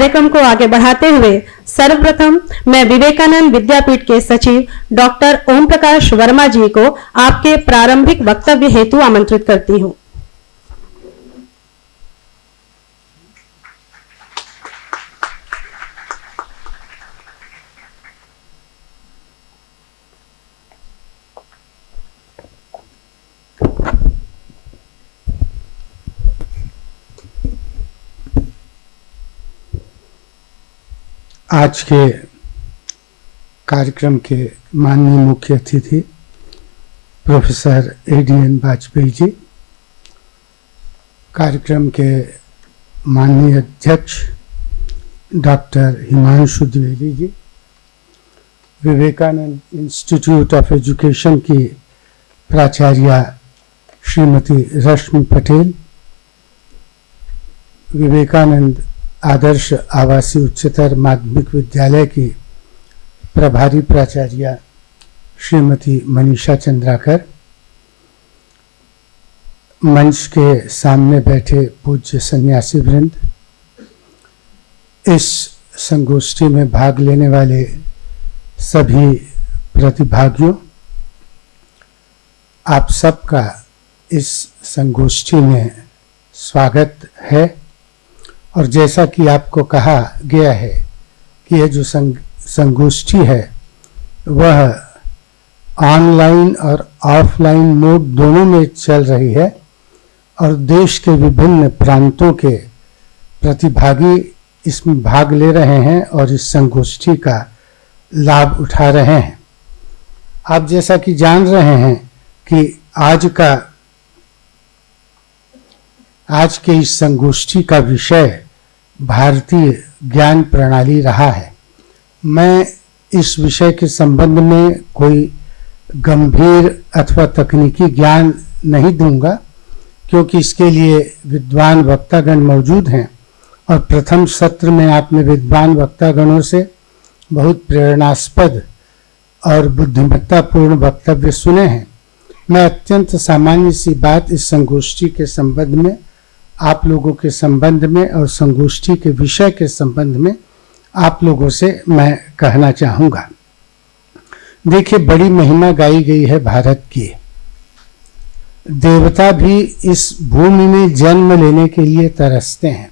कार्यक्रम को आगे बढ़ाते हुए सर्वप्रथम मैं विवेकानंद विद्यापीठ के सचिव डॉक्टर ओम प्रकाश वर्मा जी को आपके प्रारंभिक वक्तव्य हेतु आमंत्रित करती हूँ। आज के कार्यक्रम के माननीय मुख्य अतिथि प्रोफेसर एडीएन वाजपेयी जी, कार्यक्रम के माननीय अध्यक्ष doctor Himanshu Dwivedi ji, Vivekananda institute of education की प्राचार्य श्रीमती रश्मि पटेल, विवेकानंद आदर्श आवासीय उच्चतर माध्यमिक विद्यालय की प्रभारी प्राचार्य श्रीमती मनीषा चंद्राकर, मंच के सामने बैठे पूज्य सन्यासी वृंद, इस संगोष्ठी में भाग लेने वाले सभी प्रतिभागियों, आप सबका इस संगोष्ठी में स्वागत है। और जैसा कि आपको कहा गया है कि यह जो संगोष्ठी है वह ऑनलाइन और ऑफलाइन मोड दोनों में चल रही है और देश के विभिन्न प्रांतों के प्रतिभागी इसमें भाग ले रहे हैं और इस संगोष्ठी का लाभ उठा रहे हैं। आप जैसा कि जान रहे हैं कि आज के इस संगोष्ठी का विषय भारतीय ज्ञान प्रणाली रहा है। मैं इस विषय के संबंध में कोई गंभीर अथवा तकनीकी ज्ञान नहीं दूंगा, क्योंकि इसके लिए विद्वान वक्तागण मौजूद हैं और प्रथम सत्र में आपने विद्वान वक्तागणों से बहुत प्रेरणास्पद और बुद्धिमत्तापूर्ण वक्तव्य सुने हैं। मैं अत्यंत सामान्य सी बात इस संगोष्ठी के संबंध में, आप लोगों के संबंध में और संगोष्ठी के विषय के संबंध में आप लोगों से मैं कहना चाहूँगा। देखिए, बड़ी महिमा गाई गई है भारत की। देवता भी इस भूमि में जन्म लेने के लिए तरसते हैं।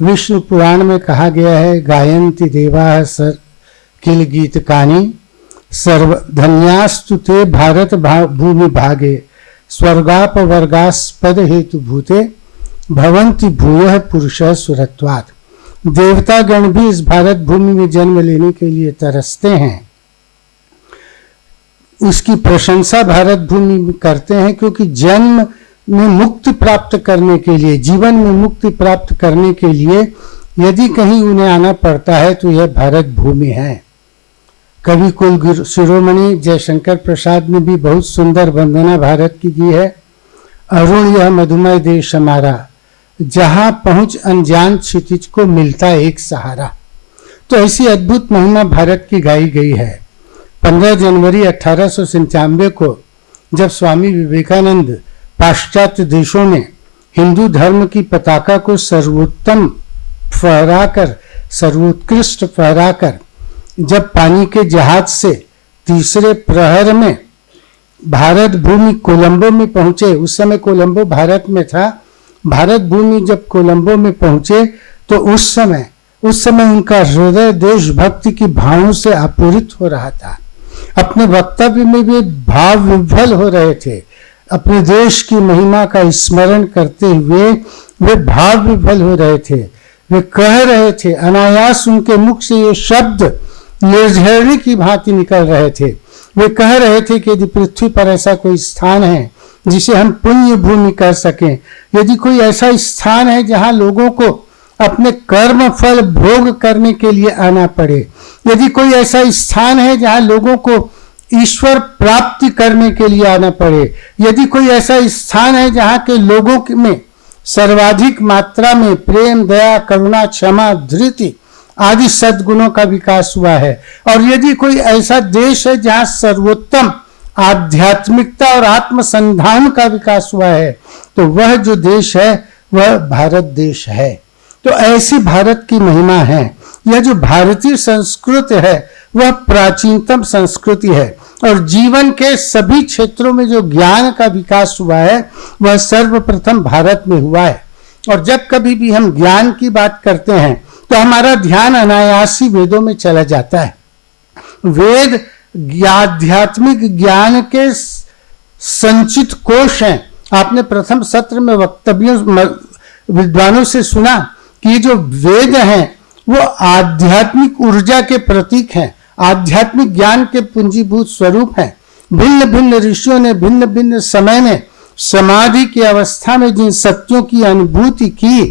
विष्णु पुराण में कहा गया है, गायन्ति देवा सर किल गीतकानि सर्वधन्यास्तु ते भारत भूमि भागे स्वर्गाप वर्गास्पद हेतु भूते भवन्ति भूयः पुरुषः सुरत्वात्। देवतागण भी इस भारत भूमि में जन्म लेने के लिए तरसते हैं, उसकी प्रशंसा भारत भूमि में करते हैं, क्योंकि जन्म में मुक्ति प्राप्त करने के लिए, जीवन में मुक्ति प्राप्त करने के लिए यदि कहीं उन्हें आना पड़ता है तो यह भारत भूमि है। कवि कुल शिरोमणि जयशंकर प्रसाद ने भी बहुत सुंदर वंदना भारत की है। अरुण यह मधुमय देश हमारा, जहां पहुंच अनजान क्षितिज को मिलता एक सहारा। तो ऐसी अद्भुत महिमा भारत की गाई गई है। 15 जनवरी 1897 को जब स्वामी विवेकानंद पाश्चात्य देशों में हिंदू धर्म की पताका को सर्वोत्कृष्ट फहराकर जब पानी के जहाज से तीसरे प्रहर में भारत भूमि कोलंबो में पहुंचे, उस समय कोलंबो भारत में था, भारत भूमि जब कोलंबो में पहुंचे तो उस समय उनका हृदय देशभक्ति की भावों से आपूरित हो रहा था। अपने वक्तव्य में वे भाव विह्वल हो रहे थे। अपने देश की महिमा का स्मरण करते हुए वे भाव विह्वल हो रहे थे। वे कह रहे थे, अनायास उनके मुख से ये शब्द निर्झरणी की भांति निकल रहे थे। वे कह रहे थे कि यदि पृथ्वी पर ऐसा कोई स्थान है जिसे हम पुण्य भूमि कर सकें, यदि कोई ऐसा स्थान है जहां लोगों को अपने कर्म फल भोग करने के लिए आना पड़े, यदि कोई ऐसा स्थान है जहां लोगों को ईश्वर प्राप्ति करने के लिए आना पड़े, यदि कोई ऐसा स्थान है जहां के लोगों में सर्वाधिक मात्रा में प्रेम, दया, करुणा, क्षमा, धृति आदि सद्गुणों का विकास हुआ है, और यदि कोई ऐसा देश है जहां सर्वोत्तम आध्यात्मिकता और आत्मसंधान का विकास हुआ है, तो वह जो देश है वह भारत देश है। तो ऐसी भारत की महिमा है। यह जो भारतीय संस्कृति है वह प्राचीनतम संस्कृति है और जीवन के सभी क्षेत्रों में जो ज्ञान का विकास हुआ है वह सर्वप्रथम भारत में हुआ है। और जब कभी भी हम ज्ञान की बात करते हैं तो हमारा ध्यान अनायास ही वेदों में चला जाता है। वेद आध्यात्मिक ज्ञान के संचित कोश हैं। आपने प्रथम सत्र में वक्तव्यों विद्वानों से सुना कि जो वेद हैं वो आध्यात्मिक ऊर्जा के प्रतीक हैं, आध्यात्मिक ज्ञान के पूंजीभूत स्वरूप हैं। भिन्न भिन्न ऋषियों ने भिन्न भिन्न समय में समाधि की अवस्था में जिन सत्यों की अनुभूति की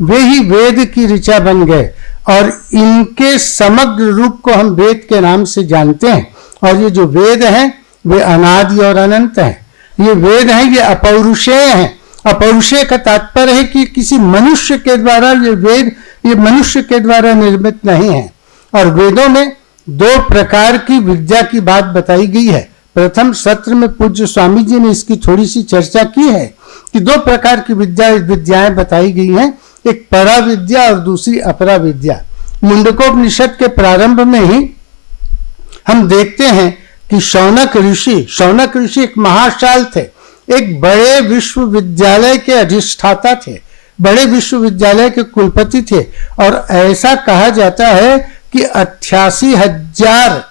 वे ही वेद की ऋचा बन गए और इनके समग्र रूप को हम वेद के नाम से जानते हैं। और ये जो वेद हैं वे अनादि और अनंत हैं। ये वेद हैं, ये अपौरुषेय हैं। अपौरुषेय का तात्पर्य है कि किसी मनुष्य के द्वारा ये वेद ये मनुष्य के द्वारा निर्मित नहीं है। और वेदों में दो प्रकार की विद्या की बात बताई गई है। प्रथम सत्र में पूज्य स्वामी जी ने इसकी थोड़ी सी चर्चा की है कि दो प्रकार की विद्याएं बताई गई हैं, एक परा विद्या और दूसरी अपरा विद्या। मुंडकोपनिषद के प्रारंभ में ही हम देखते हैं कि शौनक ऋषि एक महाशाल थे, एक बड़े विश्वविद्यालय के अधिष्ठाता थे, बड़े विश्वविद्यालय के कुलपति थे। और ऐसा कहा जाता है कि 88,000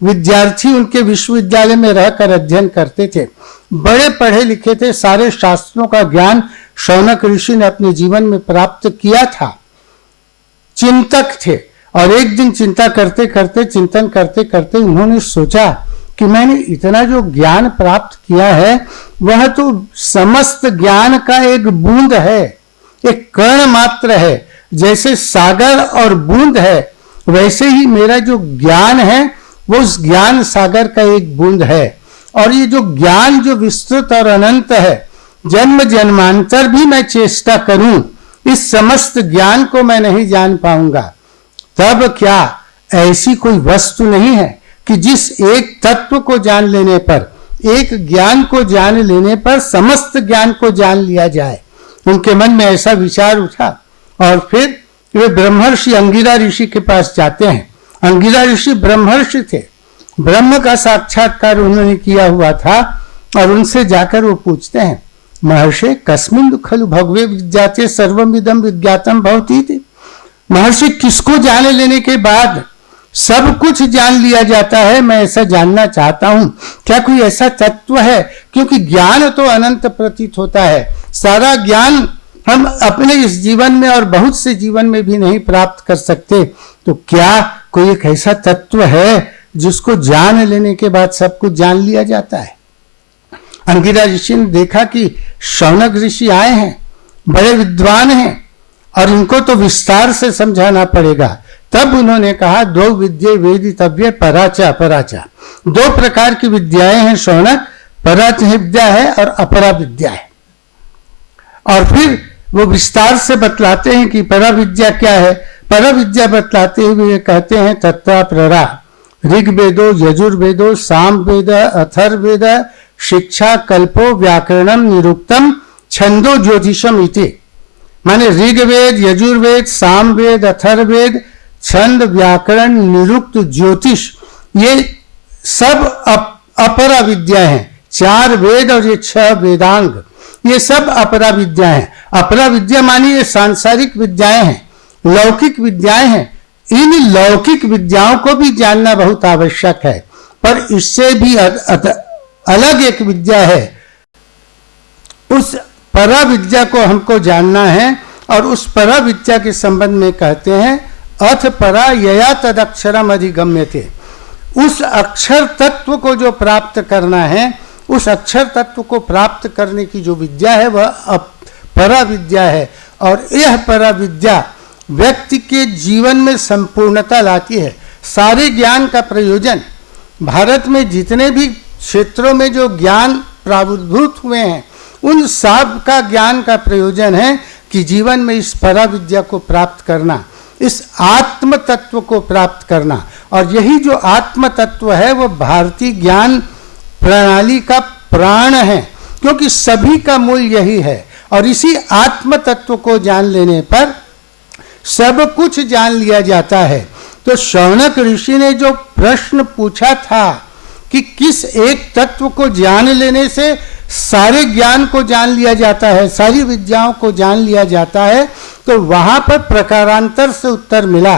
विद्यार्थी उनके विश्वविद्यालय में रहकर अध्ययन करते थे। बड़े पढ़े लिखे थे, सारे शास्त्रों का ज्ञान शौनक ऋषि ने अपने जीवन में प्राप्त किया था। चिंतक थे और एक दिन चिंतन करते करते उन्होंने सोचा कि मैंने इतना जो ज्ञान प्राप्त किया है वह तो समस्त ज्ञान का एक बूंद है, एक कण मात्र है। जैसे सागर और बूंद है वैसे ही मेरा जो ज्ञान है वो उस ज्ञान सागर का एक बूंद है। और ये जो ज्ञान जो विस्तृत और अनंत है, जन्म जन्मांतर भी मैं चेष्टा करूं इस समस्त ज्ञान को मैं नहीं जान पाऊंगा। तब क्या ऐसी कोई वस्तु नहीं है कि जिस एक तत्व को जान लेने पर, एक ज्ञान को जान लेने पर समस्त ज्ञान को जान लिया जाए। उनके मन में ऐसा विचार उठा और फिर वे ब्रह्मर्षि अंगिरा ऋषि के पास जाते हैं। अंगिरा ऋषि ब्रह्मर्षि थे, ब्रह्म का साक्षात्कार उन्होंने किया हुआ था। और उनसे जाकर वो पूछते हैं, महर्षि कस्मिन् खलु भगवे विद्याते सर्वमिदं विज्ञातम भवति। महर्षि किसको जान लेने के बाद सब कुछ जान लिया जाता है, मैं ऐसा जानना चाहता हूं। क्या कोई ऐसा तत्व है? क्योंकि ज्ञान तो अनंत प्रतीत होता है, सारा ज्ञान हम अपने इस जीवन में और बहुत से जीवन में भी नहीं प्राप्त कर सकते। तो क्या कोई एक ऐसा तत्व है जिसको जान लेने के बाद सब कुछ जान लिया जाता है? अंगिरा ऋषि ने देखा कि शौनक ऋषि आए हैं, बड़े विद्वान हैं और इनको तो विस्तार से समझाना पड़ेगा। तब उन्होंने कहा, दो विद्ये वेदितव्य पराचा अपराचा। दो प्रकार की विद्याएं हैं शौनक, पराच विद्या है और अपरा विद्या है। और फिर वो विस्तार से बतलाते हैं कि परा विद्या क्या है। परा विद्या बतलाते हुए कहते हैं, तत्ता प्ररा ऋग्वेदो यजुर्वेदो सामवेद अथर्ववेद शिक्षा कल्पो व्याकरणम निरुक्तम छंदो ज्योतिषम इति। माने ऋग्वेद यजुर्वेद सामवेद अथर्ववेद छंद व्याकरण निरुक्त ज्योतिष ये सब अपरा विद्या हैं। 4 वेद और ये 6 वेदांग ये सब अपरा विद्या हैं। अपरा विद्या मानी ये सांसारिक विद्याएं हैं, लौकिक विद्याएं हैं। इन लौकिक विद्याओं को भी जानना बहुत आवश्यक है, पर इससे भी अलग एक विद्या है। उस परा विद्या को हमको जानना है और उस परा विद्या के संबंध में कहते हैं, अथ परा यया तदक्षरम अधिगम्यते। उस अक्षर तत्व को जो प्राप्त करना है, उस अक्षर तत्व को प्राप्त करने की जो विद्या है वह परा विद्या है। और यह परा विद्या व्यक्ति के जीवन में संपूर्णता लाती है। सारे ज्ञान का प्रयोजन, भारत में जितने भी क्षेत्रों में जो ज्ञान प्रादुर्भूत हुए हैं उन सब का ज्ञान का प्रयोजन है कि जीवन में इस परा विद्या को प्राप्त करना, इस आत्म तत्व को प्राप्त करना। और यही जो आत्म तत्व है वह भारतीय ज्ञान प्रणाली का प्राण है, क्योंकि सभी का मूल यही है। और इसी आत्म तत्व को जान लेने पर सब कुछ जान लिया जाता है। तो शौनक ऋषि ने जो प्रश्न पूछा था कि किस एक तत्व को जान लेने से सारे ज्ञान को जान लिया जाता है, सारी विद्याओं को जान लिया जाता है, तो वहां पर प्रकारांतर से उत्तर मिला।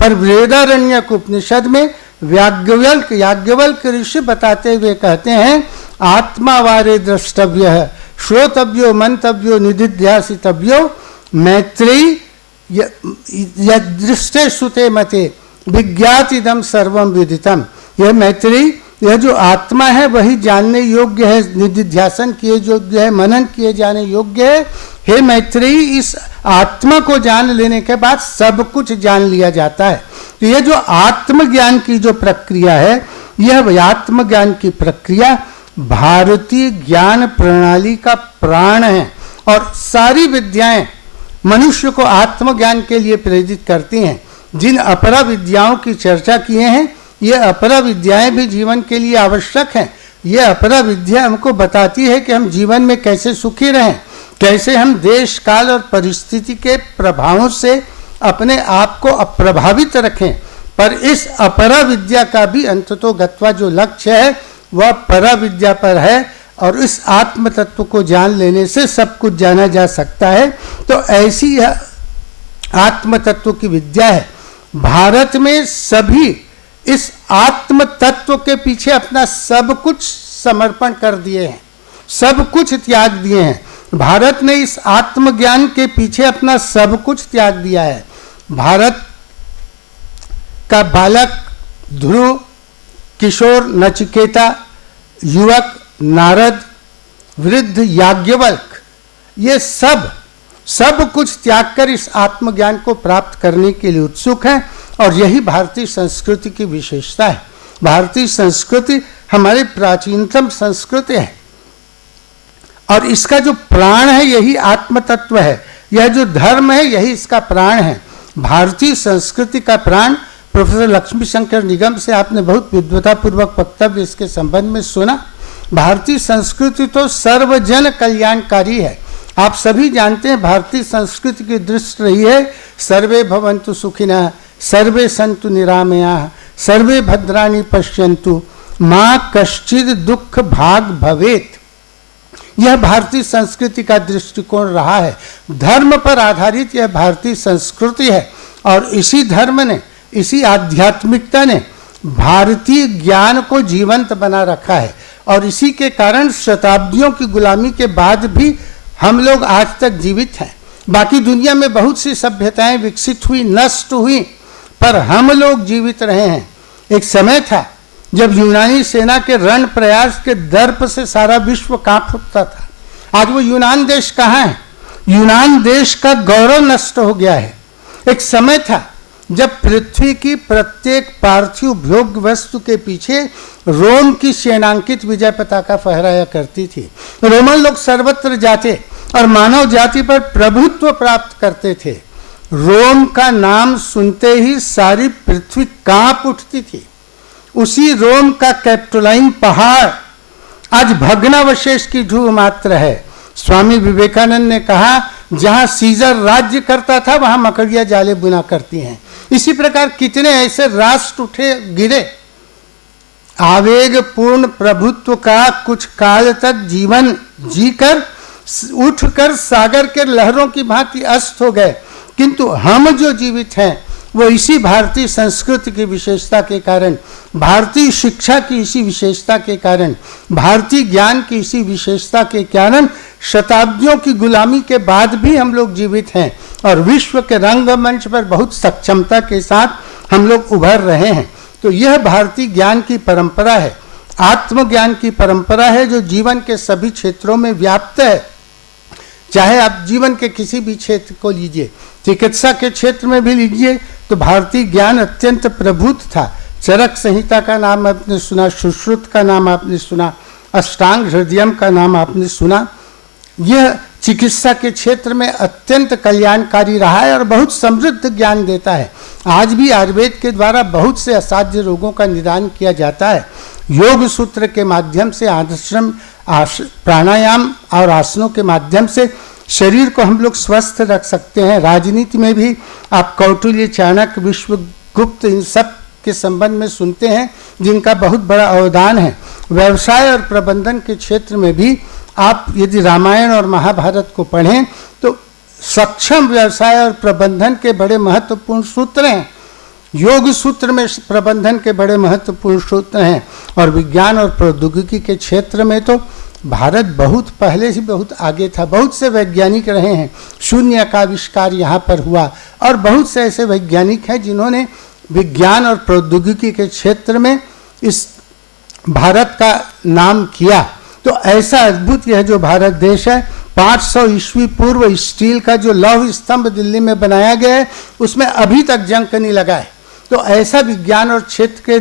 पर वेदारण्यक उपनिषद में याज्ञवल्क्य ऋषि बताते हुए कहते हैं, आत्मा वारे द्रष्टव्य श्रोतव्यो मंतव्यो निदिध्यासितव्यो मैत्रेयी दृष्टे सुते मते विज्ञातिदम सर्वम विदितम। यह मैत्रेयी, यह जो आत्मा है वही जानने योग्य है, निदिध्यासन किए योग्य है, मनन किए जाने योग्य है। हे मैत्रेयी, इस आत्मा को जान लेने के बाद सब कुछ जान लिया जाता है। तो यह जो आत्मज्ञान की जो प्रक्रिया है, यह आत्मज्ञान की प्रक्रिया भारतीय ज्ञान प्रणाली का प्राण है। और सारी विद्याएं मनुष्य को आत्मज्ञान के लिए प्रेरित करती हैं। जिन अपरा विद्याओं की चर्चा किए हैं, ये अपरा विद्याएं भी जीवन के लिए आवश्यक हैं। ये अपरा विद्या हमको बताती है कि हम जीवन में कैसे सुखी रहें, कैसे हम देश काल और परिस्थिति के प्रभावों से अपने आप को अप्रभावित रखें। पर इस अपरा विद्या का भी अंततोगत्वा जो लक्ष्य है वह परा विद्या पर है, और इस आत्म तत्व को जान लेने से सब कुछ जाना जा सकता है। तो ऐसी यह आत्म तत्व की विद्या है। भारत में सभी इस आत्म तत्व के पीछे अपना सब कुछ समर्पण कर दिए हैं, सब कुछ त्याग दिए हैं। भारत ने इस आत्मज्ञान के पीछे अपना सब कुछ त्याग दिया है। भारत का बालक ध्रुव, किशोर नचिकेता, युवक नारद, वृद्ध याज्ञवल्क्य, ये सब कुछ त्याग कर इस आत्मज्ञान को प्राप्त करने के लिए उत्सुक हैं। और यही भारतीय संस्कृति की विशेषता है। भारतीय संस्कृति हमारी प्राचीनतम संस्कृति है, और इसका जो प्राण है यही आत्म तत्व है। यह जो धर्म है यही इसका प्राण है। भारतीय संस्कृति का प्राण प्रोफेसर लक्ष्मी शंकर निगम से आपने बहुत विद्वतापूर्वक वक्तव्य इसके संबंध में सुना। भारतीय संस्कृति तो सर्वजन कल्याणकारी है। आप सभी जानते हैं भारतीय संस्कृति की दृष्टि रही है, सर्वे भवन्तु सुखिनः, सर्वे सन्तु निरामयाः, सर्वे भद्राणि पश्यन्तु, माँ कश्चित् दुख भाग भवेत्। यह भारतीय संस्कृति का दृष्टिकोण रहा है। धर्म पर आधारित यह भारतीय संस्कृति है, और इसी धर्म ने, इसी आध्यात्मिकता ने भारतीय ज्ञान को जीवंत बना रखा है। और इसी के कारण शताब्दियों की गुलामी के बाद भी हम लोग आज तक जीवित हैं। बाकी दुनिया में बहुत सी सभ्यताएं विकसित हुई, नष्ट हुई, पर हम लोग जीवित रहे हैं। एक समय था जब यूनानी सेना के रण प्रयास के दर्प से सारा विश्व कांप उठता था। आज वो यूनान देश कहाँ है? यूनान देश का गौरव नष्ट हो गया है। एक समय था जब पृथ्वी की प्रत्येक पार्थिव भोग्य वस्तु के पीछे रोम की सेनांकित विजय पताका फहराया करती थी। रोमन लोग सर्वत्र जाते और मानव जाति पर प्रभुत्व प्राप्त करते थे। रोम का नाम सुनते ही सारी पृथ्वी कांप उठती थी। उसी रोम का कैप्टोलाइन पहाड़ आज भग्नावशेष की धूल मात्र है। स्वामी विवेकानंद ने कहा, जहां सीजर राज्य करता था वहां मकड़ियां जाले बुना करती हैं। इसी प्रकार कितने ऐसे राष्ट्र उठे गिरे। आवेग पूर्ण प्रभुत्व का कुछ काल तक जीवन जीकर उठकर सागर के लहरों की भांति अस्त हो गए, किंतु हम जो जीवित हैं वो इसी भारतीय संस्कृति की विशेषता के कारण, भारतीय शिक्षा की इसी विशेषता के कारण, भारतीय ज्ञान की इसी विशेषता के कारण शताब्दियों की गुलामी के बाद भी हम लोग जीवित हैं और विश्व के रंगमंच पर बहुत सक्षमता के साथ हम लोग उभर रहे हैं। तो यह भारतीय ज्ञान की परंपरा है, आत्मज्ञान की परंपरा है, जो जीवन के सभी क्षेत्रों में व्याप्त है। चाहे आप जीवन के किसी भी क्षेत्र को लीजिए, चिकित्सा के क्षेत्र में भी लीजिए तो भारतीय ज्ञान अत्यंत प्रभुत था। चरक संहिता का नाम आपने सुना, सुश्रुत का नाम आपने सुना, अष्टांग हृदयम का नाम आपने सुना। यह चिकित्सा के क्षेत्र में अत्यंत कल्याणकारी रहा है और बहुत समृद्ध ज्ञान देता है। आज भी आयुर्वेद के द्वारा बहुत से असाध्य रोगों का निदान किया जाता है। योग सूत्र के माध्यम से, आश्रम प्राणायाम और आसनों के माध्यम से शरीर को हम लोग स्वस्थ रख सकते हैं। राजनीति में भी आप कौटिल्य, चाणक्य, विश्वगुप्त, इन सब के संबंध में सुनते हैं जिनका बहुत बड़ा अवदान है। व्यवसाय और प्रबंधन के क्षेत्र में भी आप यदि रामायण और महाभारत को पढ़ें तो सक्षम व्यवसाय और प्रबंधन के बड़े महत्वपूर्ण सूत्र हैं। योग सूत्र में प्रबंधन के बड़े महत्वपूर्ण सूत्र हैं। और विज्ञान और प्रौद्योगिकी के क्षेत्र में तो भारत बहुत पहले से बहुत आगे था। बहुत से वैज्ञानिक रहे हैं, शून्य का आविष्कार यहाँ पर हुआ, और बहुत से ऐसे वैज्ञानिक हैं जिन्होंने विज्ञान और प्रौद्योगिकी के क्षेत्र में इस भारत का नाम किया। तो ऐसा अद्भुत यह जो भारत देश है, 500 ईस्वी पूर्व स्टील का जो लौह स्तंभ दिल्ली में बनाया गया है उसमें अभी तक जंग नहीं लगा है। तो ऐसा विज्ञान और क्षेत्र के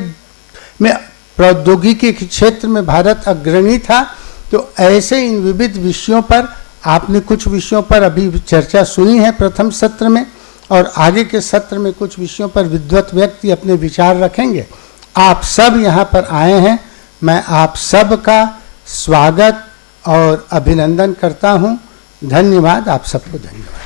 में, प्रौद्योगिकी के क्षेत्र में भारत अग्रणी था। तो ऐसे इन विविध विषयों पर आपने कुछ विषयों पर अभी चर्चा सुनी है प्रथम सत्र में, और आगे के सत्र में कुछ विषयों पर विद्वत व्यक्ति अपने विचार रखेंगे। आप सब यहाँ पर आए हैं, मैं आप सब का स्वागत और अभिनंदन करता हूँ। धन्यवाद, आप सबको धन्यवाद।